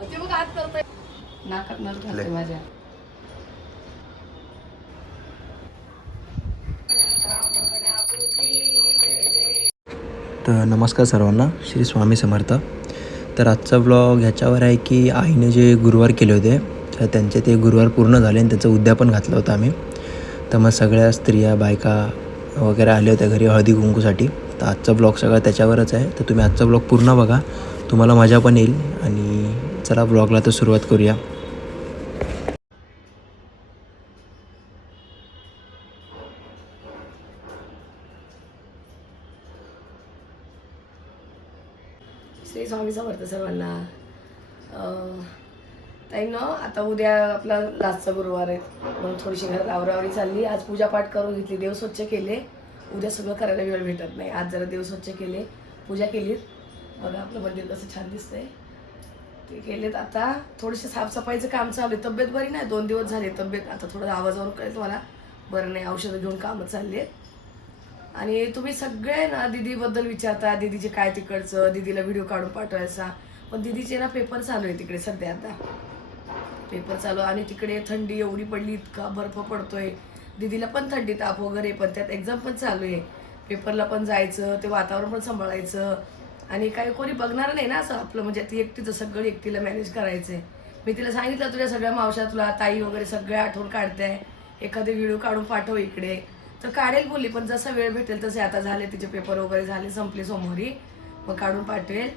ते बघ आत करतोय नाकात नस घालते माझ्या. तर नमस्कार सर्वांना, श्री स्वामी समर्थ. तर आजचा ब्लॉग ह्याच्यावर आहे की आईने जे गुरुवार केले होते तर त्यांचे ते गुरुवार पूर्ण झाले आणि त्याचं उद्यापन घातलं होतं आम्ही. तर मग सगळ्या स्त्रिया बायका वगैरे आल्या होत्या घरी हळदी कुंकूसाठी. तर आजचा ब्लॉग सगळा त्याच्यावरच आहे. तर तुम्ही आजचा ब्लॉग पूर्ण बघा, तुम्हाला मजा पण येईल. आणि चला ब्लॉगला तर सुरुवात करूया. श्री स्वामी समर्थ सर्वांना. ताई ना आता उद्या आपला लास्टचा गुरुवार आहे म्हणून थोडीशी घरात आवरावरी चालली. आज पूजापाठ करून घेतली, देव स्वच्छ केले. उद्या सगळं करायला वेळ भेटत नाही. आज जरा देव स्वच्छ केले, पूजा केली. बघा आपलं मंदिर कसं छान दिसतंय, ते केलेत. आता थोडीशी साफसफाईचं काम चालू आहे. तब्येत बरी नाही, 2 दिवस झाले तब्येत. आता थोडं आवाजावरून कळतं मला बरं नाही, औषधं घेऊन कामं चालली आहेत. आणि तुम्ही सगळे ना दीदीबद्दल विचारता, दीदीचे काय तिकडचं, दीदीला व्हिडिओ काढून पाठवायचा. पण दीदीचे ना पेपर चालू आहे तिकडे सध्या, आता पेपर चालू. आणि तिकडे थंडी एवढी पडली, इतका बर्फ पडतोय. दीदीला पण थंडी ताप वगैरे, पण त्यात एक्झाम पण चालू आहे. पेपरला पण जायचं, ते वातावरण पण सांभाळायचं. आणि काही कोणी बघणार नाही ना असं आपलं, म्हणजे ती एकटीचं सगळं एकटीला मॅनेज करायचं आहे. मी तिला सांगितलं तुझ्या सगळ्या मावशा, तुला ताई वगैरे सगळ्या आठवण काढते, एखादे व्हिडिओ काढून पाठव इकडे. तर काढेल बोलली, पण जसा वेळ भेटेल तसे. आता झाले तिचे पेपर वगैरे झाले, संपले सोमवारी, मग काढून पाठवेल.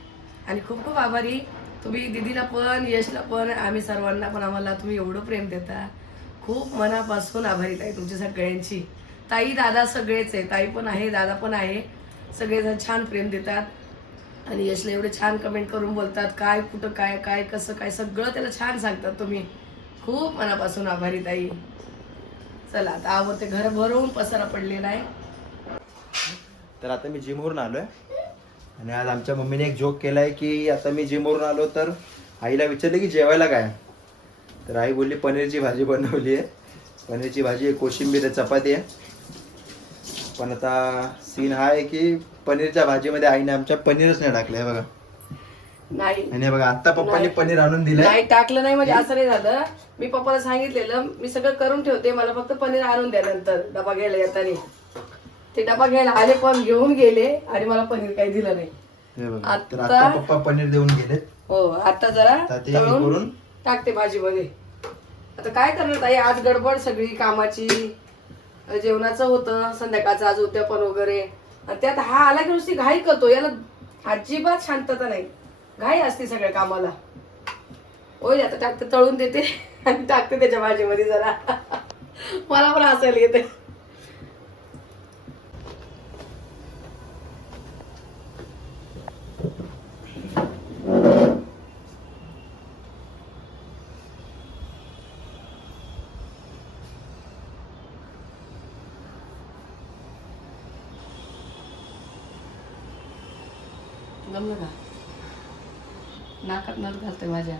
आणि खूप खूप आभारी तुम्ही दीदीला पण, यशला पण, आम्ही सर्वांना पण. आम्हाला तुम्ही एवढं प्रेम देता, खूप मनापासून आभारी ताई तुमची सगळ्यांची. ताई दादा सगळेच आहे, ताई पण आहे, दादा पण आहे. सगळेजण छान प्रेम देतात. आणि यशला एवढे छान कमेंट करून बोलतात, काय कुठं काय काय कसं काय सगळं त्याला छान सांगतात तुम्ही. खूप मनापासून आभारी ताई. चला आता आवडते, घर भरवून पसारा पडलेला आहे. तर आता मी जिमवरून आलो आहे. आणि आज आमच्या मम्मीने एक जोक केला आहे की आता मी जिमवरून आलो तर आईला विचारलं की जेवायला काय. तर आई बोलली पनीरची भाजी बनवली आहे. पनीरची भाजी आहे, कोशिंबीर आहे, चपाती आहे. पण आता सीन हा आहे की पनीरच्या भाजीमध्ये आईने आमच्या पनीरच नाही टाकलं आहे बघा. नाही आणि बघा आता पप्पांनी पनीर आणून दिलंय. नाही टाकलं नाही म्हणजे असं नाही झालं. मी पप्पाला सांगितलेलं मी सगळं करून ठेवते, मला फक्त पनीर आणून द्या नंतर डबा घ्यायला येताना. ते डबा घ्यायला आले पण घेऊन गेले आणि मला पनीर काही दिलं नाही. तर आता पप्पा पनीर देऊन गेले. हो आता जरा तळून टाकते भाजीमध्ये. आता काय करणार ताई, आज गडबड सगळी कामाची, जेवणाचं होतं संध्याकाळचं आज उद्यापन वगैरे. आणि त्यात हा आला की नुसती घाई करतो, याला अजिबात शांतता नाही, घाई असते सगळ्या कामाला. होय आता टाकते, तळून देते आणि टाकते त्याच्या भाजीमध्ये जरा. मला पण हसायला येते. जमलं का? नाकात नस घालतोय माझ्या,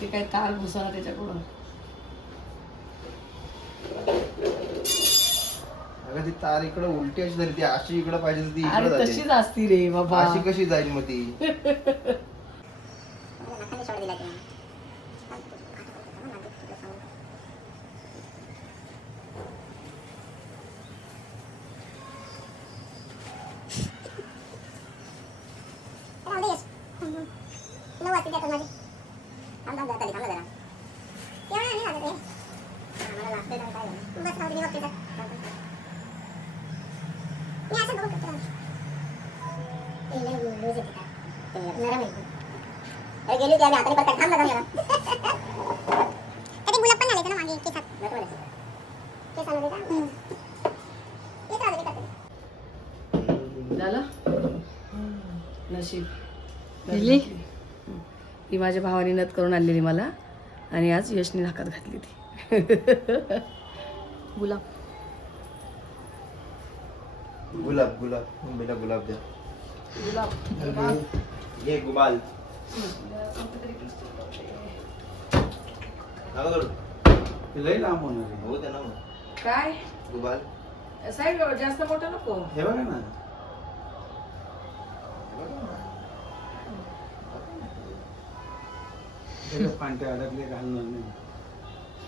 ते काही तार घुसवला त्याच्याकडून. अगं ती तार इकडे उलटी अशी झाली, ती अशी इकडे पाहिजे ती इकडे अरे जाते. तशीच असती रे बाबा. अशी कशी जाईल मग ती? झालं नशीब. ही माझ्या भावाने नथ करून आणलेली मला, आणि आज यशने नाकात घातली ती. गुलाब गुलाब गुलाब मम्मीला गुलाब द्या. गुलाब ये गुबाल. लई लांब होणार हो त्यांना. काय गुबाल साहेब जास्त मोठं नको. हे बघा ना. पांढऱ्या अडकले घालणार नाही.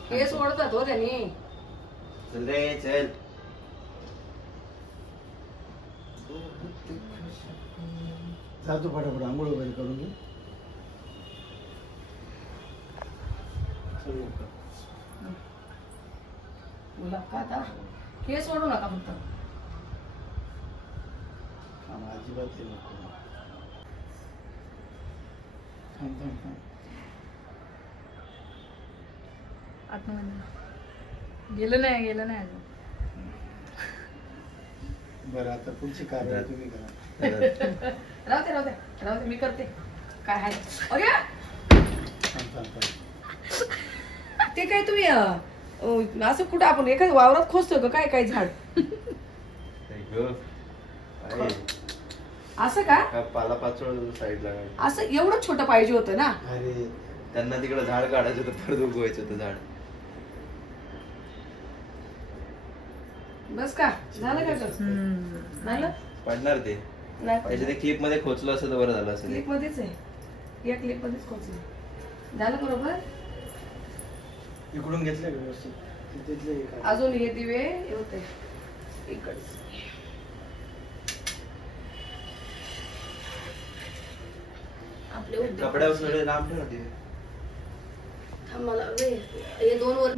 केस ओढतात हो त्यांनी. चल रे चल. जातो फटाफट आंघोळ वगैरे करून घे. गुलाब का आता केस ओढू नका फक्त. अजिबात हे नको. थांब थांब थांब. गेलं नाही अजून. बरं आता पुढची कारवाई तुम्ही करा. राहू दे मी करते. काय आहे अरे थांब थांब थांब. ते काय तुम्ही असं कुठं आपण एखाद्या वावरात खोचतोय का काय झाड असं का? पाला पाचोळ साईडला असं एवढं छोटं पाहिजे होतं ना. अरे त्यांना तिकडे झाड काढायचं होतं, परत उगवायचं होतं झाड. बस का झालं का झालं पडणार ते. नाही त्याच्या ते क्लिप मध्ये खोचलं असतं तर बरं झालं असतं. क्लिप मध्येच आहे. या क्लिप मध्येच खोचलं. झालं बरोबर. इकडून घेतलं व्यवस्थित. तिथले एक आहे. अजून हे दिवे हे होते इकडे. आपले उद्योग. कपड्यावर सगळे लांब ठेव ते. थांब मला हे 2 वर एक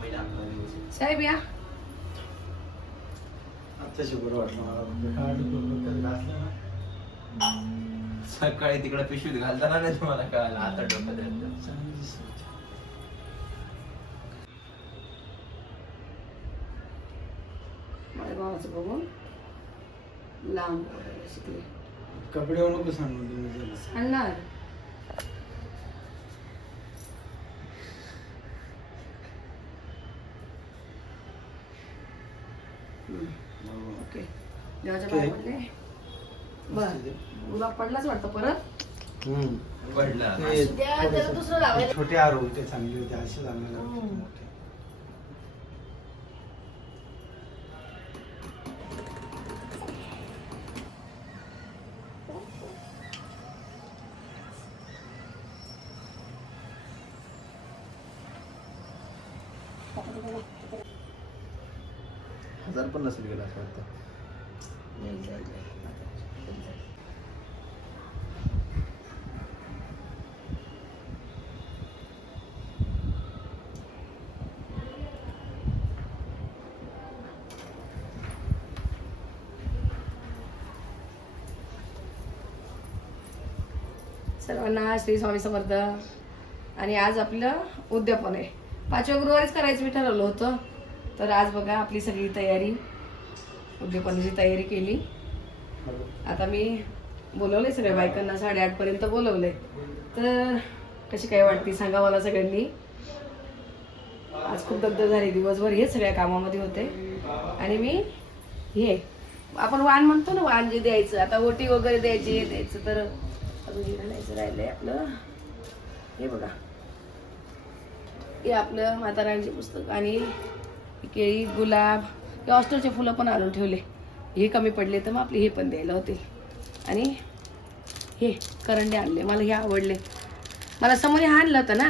महिना आणला दिवस. साहेब या. आत्ताशी बरं वाटलं मला. काढलं घातलं ना. सकाळी तिकडे पिशवीत घालताना नाही तुम्हाला कळालं. आता डोक्यात येतं. चांगली दिसते. माझ्या भावाचं बघून लांब बोलायला शिकले. कपड्यावर नको सांगून तुम्ही जरा. सांगणार ओके. देवाच्या ओके. बाहेर पडले. बर गुलाब पडलाच वाटतं परत. पडला. ते असू द्या, त्याला दुसरं लावायला. छोटे आरो होते चांगले होते असे चांगले हम्म. मोठे. हजार पण नसेल गेला असं वाटतं. सर्वांना श्री स्वामी समर्थ. आणि आज आपलं उद्यापन आहे. 5व्या गुरुवारीच करायचं मी ठरवलं होतं. तर आज बघा आपली सगळी तयारी, उद्यापनाची तयारी केली. आता मी बोलवलंय सगळ्या बायकांना 8:30 पर्यंत बोलवलंय. तर कशी काय वाटते सांगा मला सगळ्यांनी. आज खूप दगदग झाली दिवसभर, हेच सगळ्या कामामध्ये होते. आणि मी हे आपण वाण म्हणतो ना, वाण जे द्यायचं आता ओटी वगैरे द्यायची हे द्यायचं. तर अजून हे घालायचं राहिलंय आपलं. हे बघा हे आपलं माताराणीचे पुस्तक आणि केळी, गुलाब, हे ऑस्टरचे फुलं पण आणून ठेवले. हे कमी पडले तर मग आपले हे पण द्यायला होते. आणि हे करंडे आणले, मला हे आवडले. मला समोर हा आणलं होतं ना,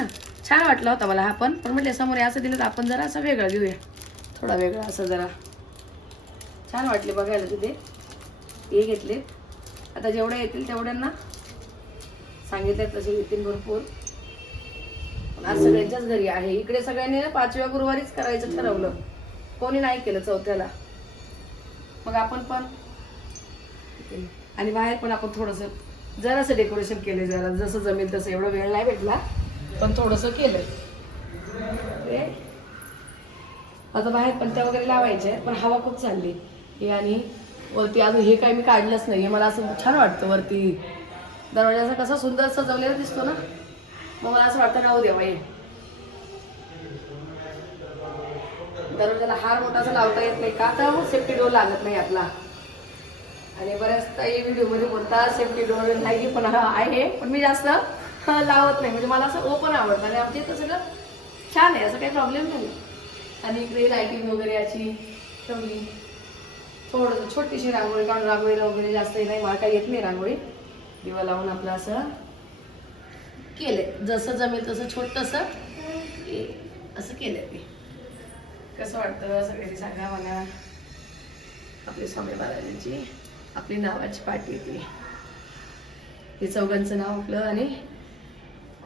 छान वाटलं होतं मला हा पण म्हटलं समोर असं दिलं तर आपण जरा असं वेगळं घेऊया, थोडा वेगळा असं जरा छान वाटले बघायला. तिथे हे घेतले. आता जेवढ्या येतील तेवढ्यांना सांगितलं तसे येतील भरपूर. आज सगळ्यांच्याच घरी आहे. इकडे सगळ्यांनी 5व्या गुरुवारीच करायचं ठरवलं, कोणी नाही केलं 4थ्याला. मग आपण पण केलं. आणि बाहेर पण आपण थोडंसं जरासं डेकोरेशन केलं, जरा जसं जमेल तसं. एवढा वेळ नाही भेटला पण थोडंसं केलं. आता बाहेर पणत्या वगैरे लावायचे पण हवा खूप चालली. हे आणि वरती अजून हे काही मी काढलंच नाही. मला असं छान वाटतं वरती दरवाजा कसा सुंदर सजवलेला दिसतो ना, मग मला असं वाटतं राहू द्या बाई. दरवाजाला हार मोठासा लावता येत नाही का, तर सेफ्टी डोर लागत नाही आपला. आणि बऱ्याच काही व्हिडिओमध्ये बोलतात सेफ्टी डोर नाही, पण आहे, पण मी जास्त लावत नाही. म्हणजे मला असं ओपन आवडतं आणि आमच्या इथं सगळं छान आहे, असं काही प्रॉब्लेम नाही. आणि इकडे लायटिंग वगैरे अशी ठेवली. थोडंसं छोटीशी रांगोळी काढून, रांगोळीला वगैरे जास्त नाही, मला काही येत नाही रांगोळी. दिवा लावून आपलं असं केलंय जसं जमेल तसं छोटंसं असं केलंय ते. कसं वाटतं सगळ्यांनी सांगा मला. आपली स्वामी महाराजांची आपली नावाची पाठी ती. हे चौघांचं नाव आपलं आणि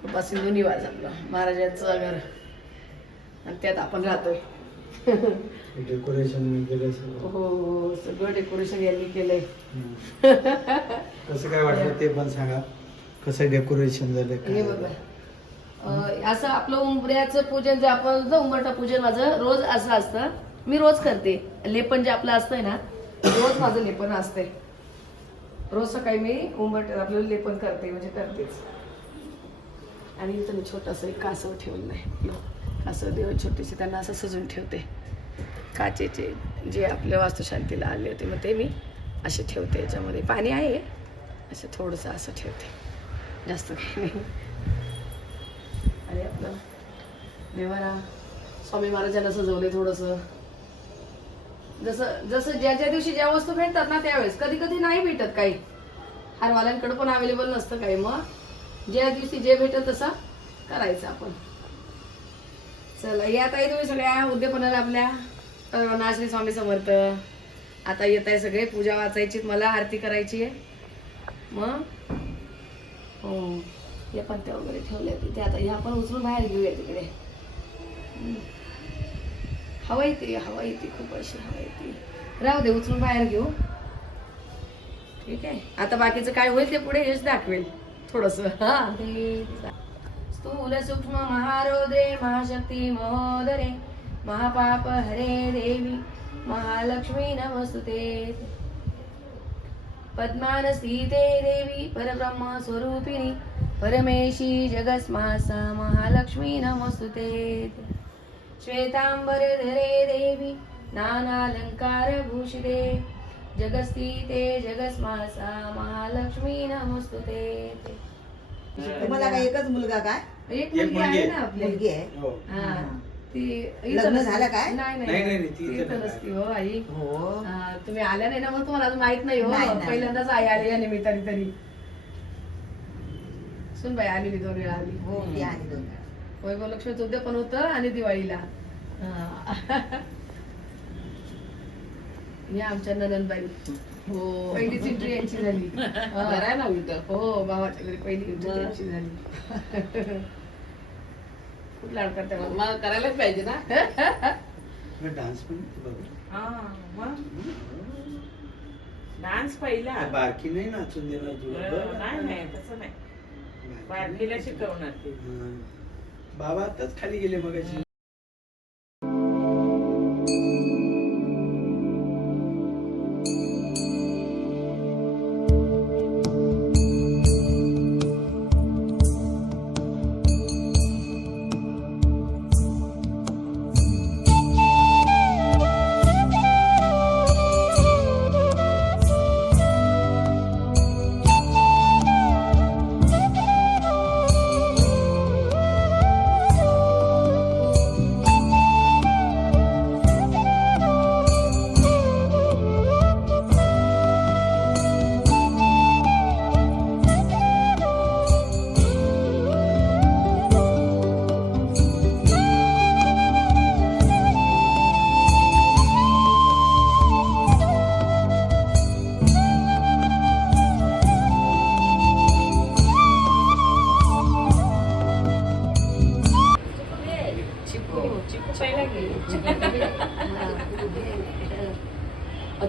कृपा सिंधू निवास आपलं महाराजांचं घर आणि त्यात आपण राहतोय. डेकोरेशन मी केलं सगळं. हो सगळं डेकोरेशन यांनी केलंय. कसं काय वाटलं ते पण सांगा. कसं डेकोरेशन झालं हे काय बघा असं आपलं उंबऱ्याचं पूजन जे आपण उंबरठा पूजन माझं रोज असं असतं. मी रोज करते. लेपन जे आपलं असतंय ना रोज माझं लेपन असतंय. रोज सकाळी मी उंबरठ्यात आपलं लेपन करते म्हणजे करतेच. आणि इथं मी छोटंसं एक कासव ठेवलं आहे. कासव देव छोटीशी त्यांना असं सजून ठेवते. काचेचे जे आपल्या वास्तुशांतीला आले होते मग ते मी असे ठेवते. याच्यामध्ये पाणी आहे असं थोडंसं असं ठेवते जास्त काही नाही. आणि आपलं देवाला स्वामी महाराजांना सजवले थोडंसं. जसं जसं ज्या ज्या दिवशी ज्या वस्तू भेटतात ना त्यावेळेस कधी कधी नाही भेटत काही. हारवाल्यांकडे पण अवेलेबल नसतं काही. मग ज्या दिवशी जे भेटत तसं करायचं आपण. चला या ताई तुम्ही सगळ्या उद्यापनाला आपल्या सर्वांना श्री स्वामी समर्थ. आता येत आहे सगळे पूजा वाचायची मला आरती करायची आहे. मग हो हे पत्त्या वगैरे ठेवल्या तिथे. आता ह्या आपण उचलून बाहेर घेऊया तिकडे. हवा येते खूप अशी हवा येते. राहू दे उचलून बाहेर घेऊ. ठीक आहे. आता बाकीचं काय होईल ते पुढे हेच दाखवेल थोडस. हा स्थूल सूक्ष्म महारौद्रे महाशक्ती महोदरे महापाप हरे देवी महालक्ष्मी नमस्तुते. पद्मानस्थिते देवी परब्रह्म स्वरूपिणी परमेशी जगस्मासा महालक्ष्मी नमस्तुते. श्वेतांबरधरे देवी नानालंकार भूषिते जगस्थिते जगस्मासा महालक्ष्मी नमस्तुते. तुम्हाला काय एकच मुलगा काय? एक मुलगी आहे ना आपली. मुलगी आहे. हो. हा ती लग्न झालं काय? नाही नाही, नाही ती ती इथं इथं नसती हो आई. हो. हा, तुम्ही आल्या नाही ना मग तुम्हाला अजून माहित नाही हो. नाही, नाही. पहिल्यांदाच आई आली या निमित्ताने तरी. सुनबाई आली मी 2 वेळा आली. हो ती आणि दोन. वैभव लक्ष्मीचं उद्यापन होतं आणि दिवाळीला. हा. या आमच्या नंदनबाई. हो पहिलीच एंट्री यांची झाली. बरं ना इथं. हो भावाच्या घरी पहिली एंट्री यांची झाली. खूप लाड करते मला. मग करायलाच पाहिजे ना. डान्स पण बघ. हा मग डान्स पहिला. बारकी नाही नाचून देणार तुला बघ. नाही नाही तसं नाही. बारकीला शिकवणार ते. हा. बाबा आताच खाली गेले मगाशी.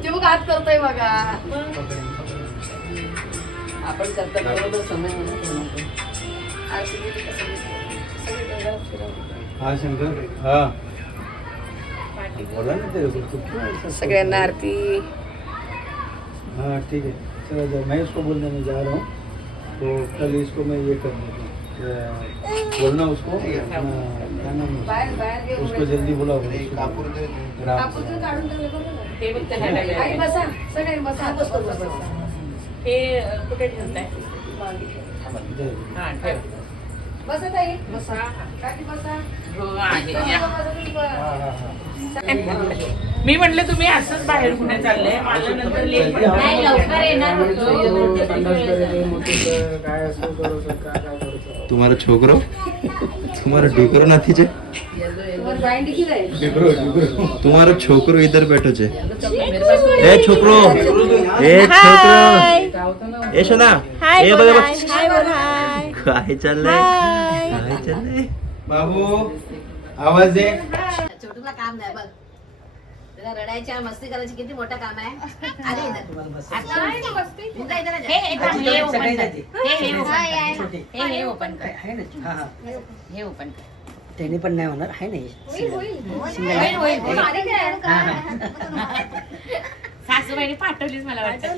ते बघ आत करतोय बघा. आपण करता बरोबर समज आरती केली का सगळी घरात फिरवली. हा शंकर. हा बोला ना तेरे को. सगळ्यांना आरती. हाँ ठीक है चलो जाओ. मैं इसको बोलने में जा रहा हूँ तो कल इसको मैं ये कर देता हूँ. बोलना उसको अपना क्या नाम है बाहेर बाहेर उसको? घे. उसको जल्दी बुलाओ. कापूर जर काढून ठेवले बघा ना. ते बघ त्या हाताला. आई बसा सगळ्यांनी बसा. बसतो बसा. हे कुठे ठेवताय? मागे. दे. हा ठेव. बसा ताई बसा काकी बसा हो आहे या. हा हा हा मी म्हटलं तुम्ही असंच बाहेर कुठे चाललंय मला नंतर लेट नाही, लवकर येणार होतो. संडास करे, मोतीचं काय असं करू शकता, काय करू शकता. तुम्हारा छोकरो तुम्हारा डोकरो नाथीचे तुम्हारा छोकरो इधर बैठो छे ए छोकरो ए सोना ए बघा काय चाललंय काय चाललंय बाबू आवाज दे. छोटूला काम नाही बघ, त्याला रडायच्या मस्ती करायची किती मोठं काम आहे. आले इथं. मुलगा इथं नाही जा. हे ओपन कर. हे ओपन कर. त्याने पण नाही होणार आहे नाही सासूबाईने पाठवलीच मला वाटतं.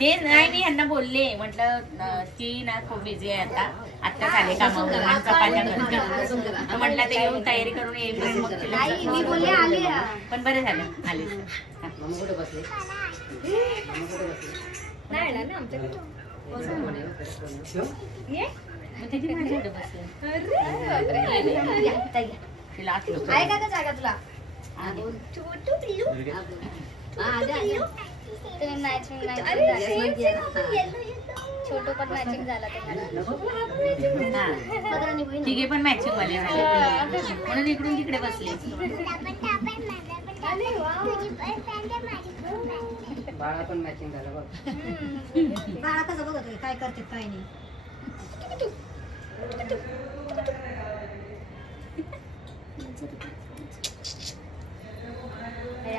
ते नाही यांना बोलले, म्हटलं ती ना खूप बिझी आहे आता झाले कामावर चपात्या करते. म्हटलं ते येऊन तयारी करून येईल मग तिला पण बरं झालं आले. मग तिथे माझ्याकडे बसले. तिला आत लोक. छोटो पण मॅचिंग झाला तिघे पण मॅचिंग वाले झाले म्हणून इकडून तिकडे बसले. बाळा पण मॅचिंग झालं बघ. बाळा कसं बघत काय करते काय नाही.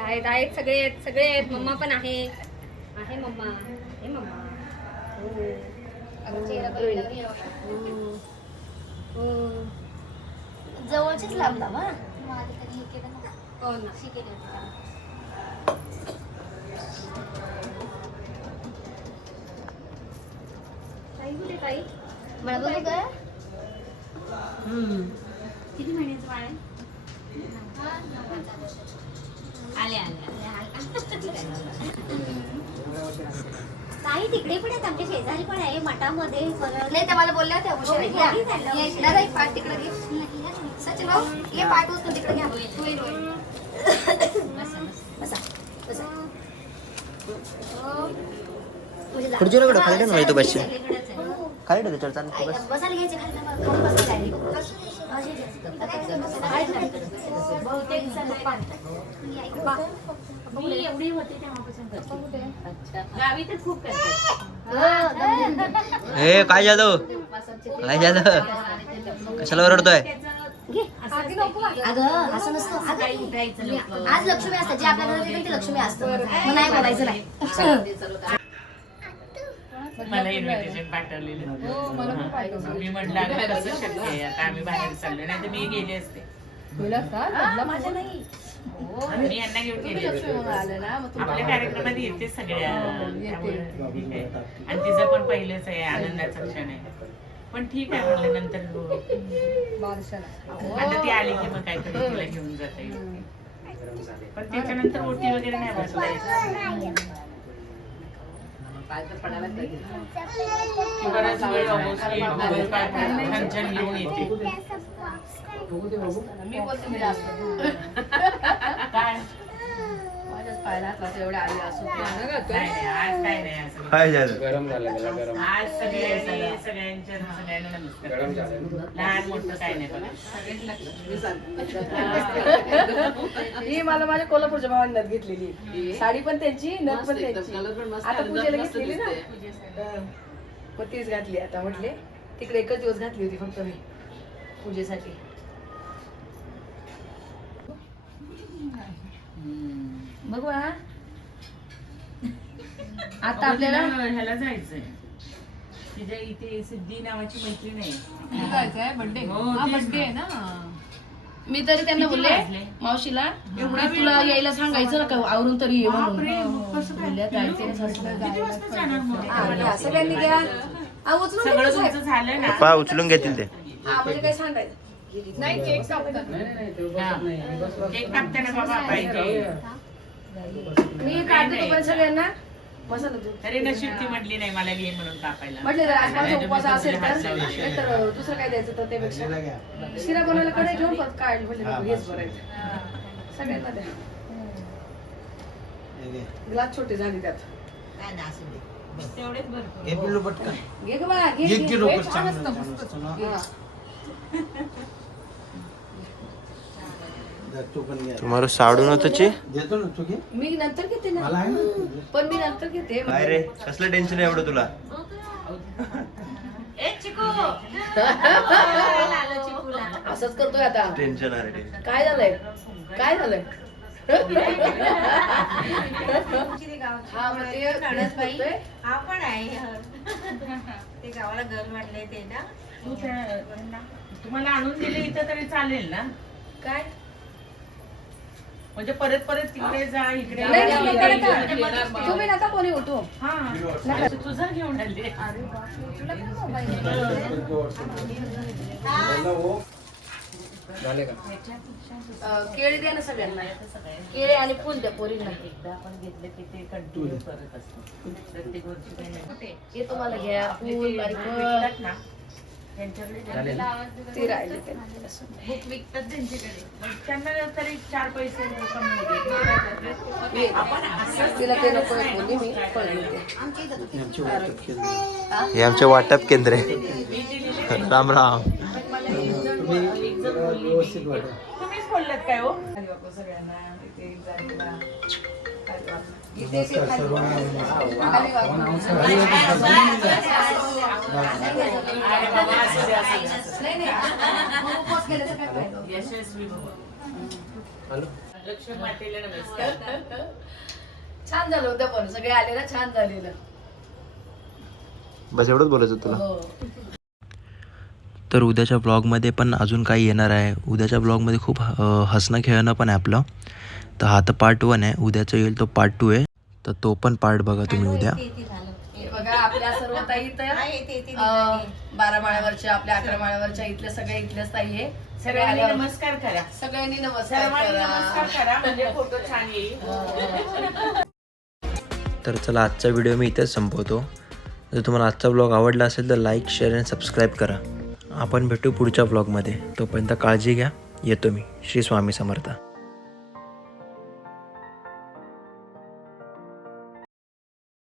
आहेत आहेत सगळे सगळे आहेत. मम्मा पण आहे आहे मम्मा हे मम्मा जवळचीच लांब हा हो ना ताई मला बघू का किती महिन्याचं बाळ आहे? आले काही तिकडे पण आहेत आमच्या शेजारी पण आहे मठामध्ये नाही त्या मला बोलल्या होत्या एकदा एक पाठ तिकडे घे सचिन भाऊ ये पाठ उचलून तिकडे घ्या बसा बसा खुर्ची नको खाली ठेव तू बसशील खाली ठेव त्याच्यावर चालतं बस बसायला घ्यायचे खाली मी एवढी होते तेव्हापासून करते. गावी तर खूप करतात. ए काय झालं काय झालं कशाला ओरडतोय अगं असं नसतं सकाळी उठायचं लवकर. आज लक्ष्मी असते जे आपल्या घरात येते ते लक्ष्मी असतं मग नाही बोलायचं नाही मला इन्व्हिटेशन पाठवलेलं. मी म्हटलं अगं कसं शक्य आहे, आता आम्ही बाहेर चाललो नाही तर मी गेले असते. मी यांना घेऊन गेले आपल्या कार्यक्रमात येते सगळ्या त्यामुळे ठीक आहे. आणि तिचं पण पहिलेच आहे आनंदाचा क्षण आहे. पण ठीक आहे म्हणलं नंतर आता ती आली की मग काहीतरी तिला घेऊन जाता येईल. पण त्याच्यानंतर ओटी वगैरे नाही बसता येत. बराच वेळ छान छान घेऊन येते. मी बोलते मी जास्त काय माझ्याच पाहायला एवढ्या आली असू नाही, आज काय नाही असं. काय झालं गरम झालं गेला गरम आज सगळ्यांना नमस्कार. गरम झालं. लहान मोठं काय नाही बघा. ही मला माझ्या कोल्हापूरच्या भावाने नथ घेतलेली साडी पण त्यांची नथ पण त्यांची आता पूजेला घेतलेली ना मग तीच घातली. आता म्हटले तिकडे एकच दिवस घातली होती फक्त मी पूजेसाठी. बघू आता आपल्याला ह्याला जायचंय. तिच्या इथे सिद्धी नावाची मैत्रीण आहे. बर्थडे ना. मी तरी त्यांना बोलले वाजले? मावशीला एवढा तुला यायला सांगायचं ना का आवरून तरी ये म्हणून बोलल्या जायचे सगळ्यांनी द्या उचलून सगळं घेतलं तुमचं झालं ना. पा उचलून घेतील ते म्हणजे काय सांगायचं नाही नाही ते बसत नाही. केक कापताना बाबा पाहिजे. मी काढते पण सगळ्यांना मसाला दूध अरे नशीब ती म्हटली नाही मला घे म्हणून कापायला. म्हटलं जर आज माझा नाही तर उपवास मी असेल दुसऱ्या तर हात लावली. तर दुसरं काय द्यायचं तर त्यापेक्षा शिरा घ्या. शिरा बनवायला कडे घेऊन परत काय म्हणजे हेच बरायचं सगळ्यांना द्या. हे घे. ग्लास छोटी झाली त्यात. काय ना असू दे. तेवढेच भरपूर. घे पिल्लू पटकन. घे ग बाळा घे घे घे. की लोकं चांगलं असतं ना. हा. जा, तू पण घे. तुम्हाला साडू न तुझी देतो ना तू घे. मी नंतर घेते ना मला आहे ना. पण मी नंतर घेते काय रे कसलं टेन्शन आहे एवढं तुला? ए चिकू असंच करतोय आता. टेन्शन आहे टेन्शन. काय झालंय काय झालंय हा मग ते करतोय. हा पण आहे ते गावाला घर वाटलंय ते ना. तू तुम्हाला आणून दिले इथं तरी चालेल ना? काय म्हणजे परत परत तिकडे जा इकडे नाही, जा, नाही, इकडे नका, जा. नका. तुम्ही नका कोणी उठू हा तुझा घेऊन आले. केळी द्या ना सगळ्यांना केळी आणि फुल द्या पोरींना. एकदा आपण घेतलं की ते कंटिन्यू करत असतो प्रत्येक वर्षी काही नाही. हे तुम्हाला घ्या आपले फुल ते आणि बुक फळ विकतात ना त्यांच्याकडे ते राहिले त्यांच्याकडे. बुक विकतात त्यांच्याकडे मग त्यांना तरी 4 पैसे कमी होते. आपण असं तिला ते नको बोलली मी फळ देते. आमची वाटप केलं. हे आमचे वाटप केंद्र आहे. राम राम. तुम्ही व्यवस्थित वाटप. तुम्हीच बोललात काय हो? सगळ्यांना इथे जायला नमस्कार सर्वांना. खाली वाजवा. नाही, नाही. उपवास केल्याचा काय फायदा? यशस्वी भव. लक्ष्मी मातेला नमस्कार. छान झालं होतं पण सगळे आले ना छान झालेलं. बस एवढंच बोलायचं तुला. हो. तर उद्याच्या ब्लॉगमध्ये पण अजून काही येणार आहे. उद्याच्या ब्लॉगमध्ये खूप हसणं खेळणं पण आहे आपलं. तर हा तर पार्ट 1 आहे. उद्याचा येईल तो पार्ट 2 आहे. तर तो पण पार्ट बघा तुम्ही उद्या. हे बघा आपल्या सर्व ताई तर 12 माळ्यावरच्या आपल्या 11 माळ्यावरच्या इथल्या सगळ्या इथल्याच ताई आहे. सगळ्यांनी सगळ्यांनी नमस्कार करा. सगळ्यांनी नमस्कार सर्वांनी करा. नमस्कार करा म्हणजे फोटो छान येईल. तर चला आजचा व्हिडिओ मी इथेच संपवतो. जर तुम्हाला आजचा ब्लॉग आवडला असेल तर लाईक शेअर आणि सबस्क्राईब करा. आपण भेटू पुढच्या ब्लॉगमध्ये. तोपर्यंत काळजी घ्या. येतो मी. श्री स्वामी समर्थ.